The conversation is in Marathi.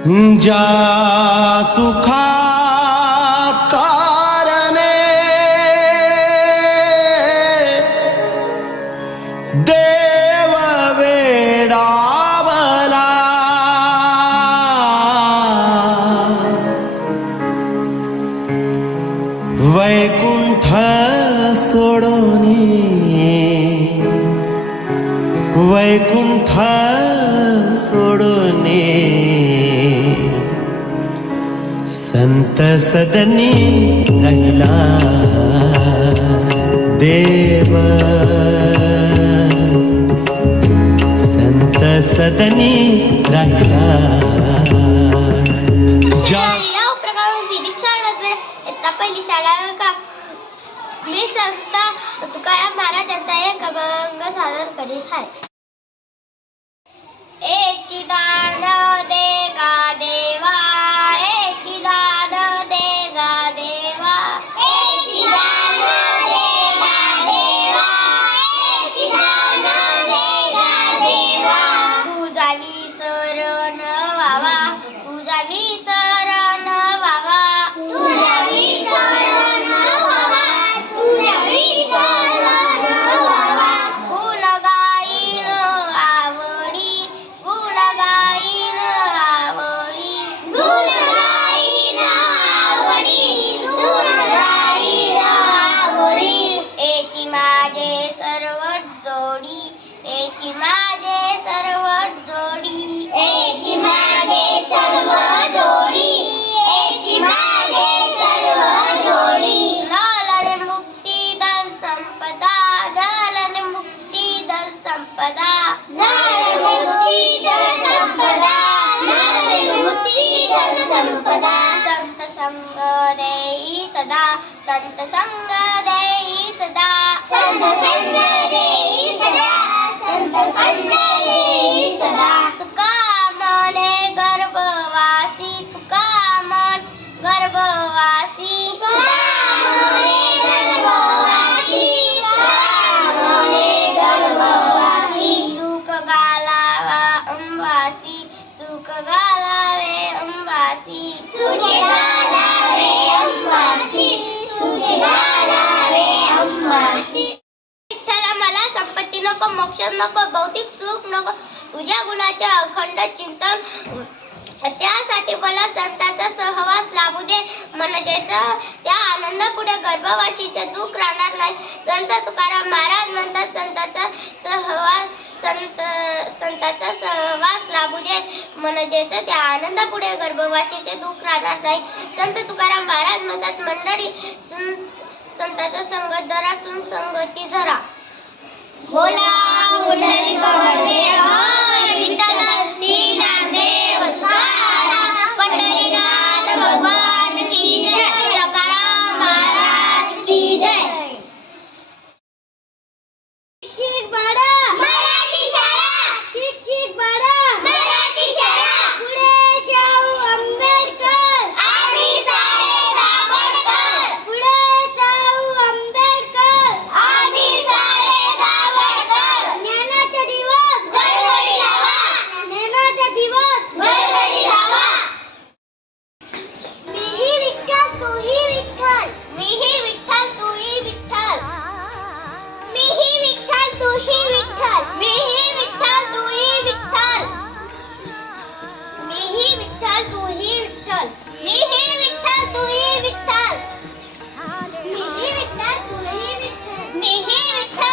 ज्या सुखा कारणे देव वेडावला, वैकुंठ सोडोनी वैकुंठ सोडोने संत सदनी राहिला देव, संत सदनी राहिला। पहिली शाळा का मी संत तुकाराम महाराजांचा एक अभंग सादर करीत आहे। एची दान दे गा देवा, एची दान दे गा देवा, एची दान दे गा देवा, एची दान दे गा देवा। तुझावी शरण व्हावा, तुझावी शरण व्हावा, तुझावी शरण व्हावा, तुझावी शरण व्हावा। गुण गाईन आवडी, गुण गाईन आवडी, गुण गाईन आवडी, गुण गाईन आवडी। एची माझे सर्वच जोडी, एची माझे सर्वच जोडी, एची माझे सर्व जोडी, एची माझे सर्व जोडी। नलन मुक्ती दल संपदा, नलन मुक्ती दल संपदा, नलन मुक्ती दल संपदा, नलन मुक्ती दल संपदा। संत संग देई सदा, संत संग देई सदा, संत संग देई सदा, संत संग देई सदा। तुका मने गर्भवासी, तुका मन गर्भवासी, तुका मने गर्भवासी, तुका मने गर्भवासी। सुख गालावा अंबासी, सुख गालावे अंबासी, सुख गालावे अंबासी, सुख गालावे अंबासी। विठ्ठला मला संपत्ती नको, मोक्ष नको, भौतिक सुख नको, तुझ्या गुणाचे अखंड चिंतन, त्यासाठी मला संतांचा सहवास लाभू दे। म्हणजेच त्या आनंद पुढे गर्भवासीचे दुःख राहणार नाही। संत तुकाराम महाराज म्हणतात संतांचा सहवास लाभू दे, म्हणजेच त्या आनंद पुढे गर्भवासीचे दुःख राहणार नाही। संत तुकाराम महाराज म्हणतात मंडळी संतांचा संगत धरा, सुसंगती धरा। बोला पुंडलिक वरदेव विठ्ठल श्री नामदेव तुकाराम पंढरीनाथ भगवान की जय, तुकाराम महाराज की जय। शिक्षक बडा मराठी शाळा, शिक्षक बडा मराठी शाळा, पुढे शाहू आंबेडकर आम्ही सारे दाभोळकर, पुढे शाहू आंबेडकर आम्ही सारे दाभोळकर। ज्ञानाचा दिवस घरोघरी लावा, ज्ञानाचा दिवस घरोघरी लावा। मीही विठ्ठल तूही विठ्ठल, मीही विठ्ठल तूही विठ्ठल, मीही विठ्ठल तूही विठ्ठल, मीही विठ्ठल तूही विठ्ठल, मीही विठ्ठल तूही विठ्ठल, मीही विठ्ठल तूही विठ्ठल, मीही विठ्ठल तूही विठ्ठल, मीही विठ्ठल